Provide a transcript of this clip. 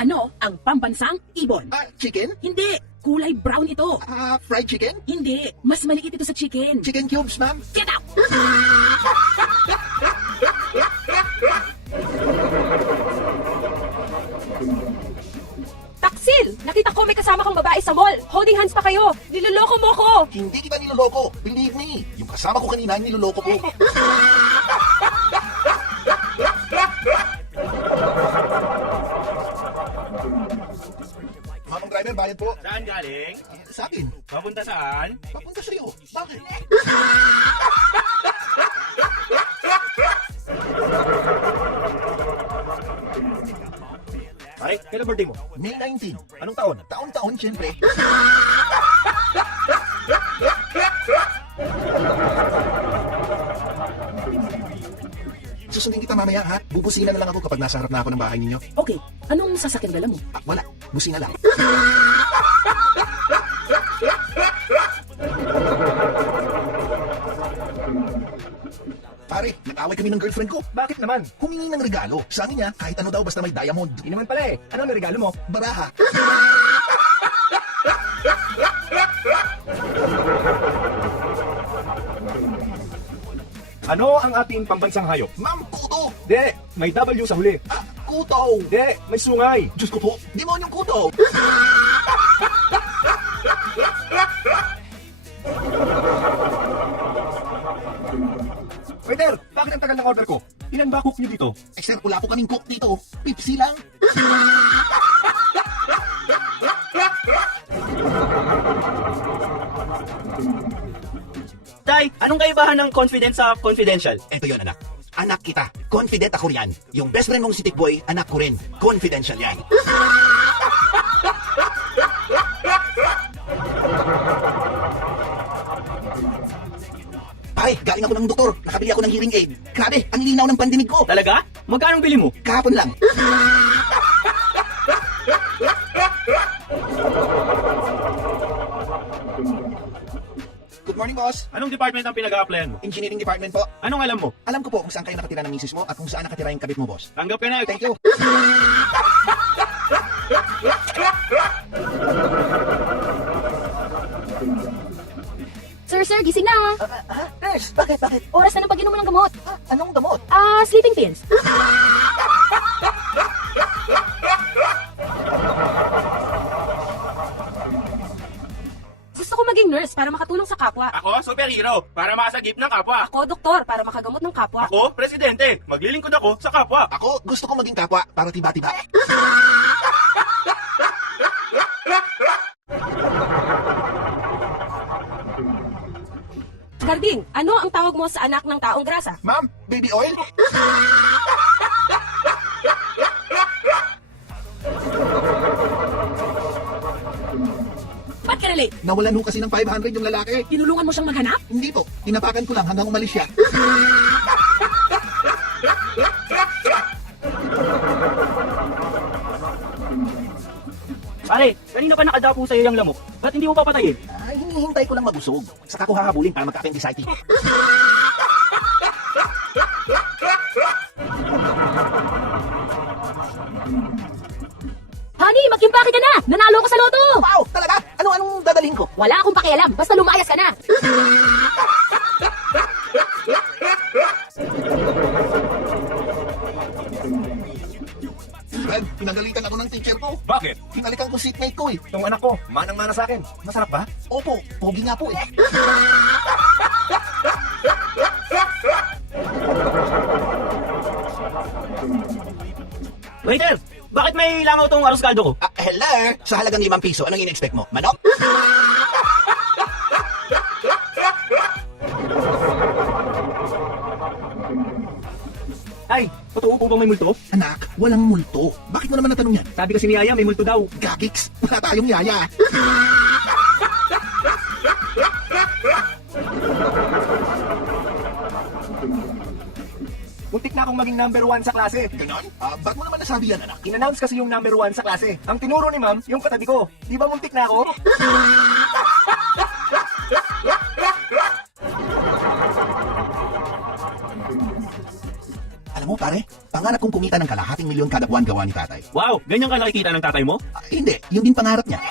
Ano ang pambansang ibon? Chicken? Hindi, kulay brown ito. Fried chicken? Hindi, mas maliit ito sa chicken. Chicken cubes, ma'am? Get out! Taksil! Nakita ko may kasama kang babae sa mall. Holding hands pa kayo. Niloloko mo ko. Hindi kita niloloko. Believe me. Yung kasama ko kanina, niloloko ko. Mamang driver, bayad po. Saan galing? Sa akin. Papunta saan? Papunta sa'yo. Bakit? Pare, kailan birthday mo? May 19. Anong taon? Taon-taon, siyempre. Susundin kita mamaya, ha? Bubusina na lang ako kapag nasa harap na ako ng bahay ninyo. Okay, anong sasakyan dala mo? Wala. Busina lang. Pare, nag-away kami ng girlfriend ko. Bakit naman? Humingi ng regalo. Sabi niya, kahit ano daw basta may diamond. Hindi naman pala eh. Ano ang regalo mo? Baraha. Ano ang ating pambansang hayop? Ma'am, kuto. Di, may W sa huli. Kuto. Di, may sungay. Diyos ko po, demonyong kuto. Waiter, bakit ang tagal ng order ko? Ilan ba cook niyo dito? Eh sir, wala po kaming cook dito. Pipsi lang. Tay, anong kaibahan ng confident sa confidential? Ito yon anak. Anak kita. Confident ako riyan. Yung best friend mong si Tikboy, anak ko rin. Confidential yan. Pare, galing ako ng doktor. Nakabili ako ng hearing aid. Grabe, ang linaw ng pandinig ko. Talaga? Magkano bili mo? Kahapon lang. Good morning, boss. Anong department ang pinag-a-applyan mo? Engineering department po. Anong alam mo? Alam ko po kung saan kayo nakatira ng misis mo at kung saan nakatira yung kabit mo, boss. Tanggap ka na. Thank you. Sir, gising na. Nurse, bakit? Oras na ng pag-inom mo ng gamot. Anong gamot? Sleeping pills. Gusto ko maging nurse para makatulong sa kapwa. Ako, superhero. Para makasagip ng kapwa. Ako, doktor, para makagamot ng kapwa. Ako, presidente. Maglilingkod ako sa kapwa. Ako, gusto ko maging kapwa para tiba-tiba. Garding, ano ang tawag mo sa anak ng taong grasa? Ma'am, baby oil? Ba't ka na late? Nawalan ho kasi ng 500 yung lalaki. Tinulungan mo siyang maghanap? Hindi po, tinapakan ko lang hanggang umalis siya. Pare, kanina pa nakadapo sa'yo yung lamok. Ba't hindi mo papatayin? Hinihintay ko lang mabusog. Saka ko hahabulin para magka-appendicitis. Honey, mag-impake ka na! Nanalo ko sa loto! Wow, talaga? Anong dadalhin ko? Wala akong pakialam, basta lumayas ka na! Fred, pinagalitan ako ng teacher ko. Bakit? Hinalikan ko seatmate ko eh. Itong anak ko, manang-mana sa akin. Masarap ba? Opo, pogi nga po eh. Waiter, bakit may langaw tong arroz caldo ko? Hello? Sa halagang 5 piso, anong in-expect mo? Manok? Ay, totoo po bang may multo? Anak, walang multo. Bakit mo naman natanong yan? Sabi kasi ni Yaya, may multo daw. Gagiks, wala tayong yaya. Muntik na akong maging number 1 sa klase. Ganon? Ba't mo naman nasabi yan, anak? In-announce kasi yung number 1 sa klase. Ang tinuro ni ma'am, yung katabi ko. Di ba muntik na ako? Alam mo, pare. Pangarap kong kumita ng kalahating milyon kada buwan gawa ni tatay. Wow, ganyan ka nakikita ng tatay mo? Hindi, yun din pangarap niya.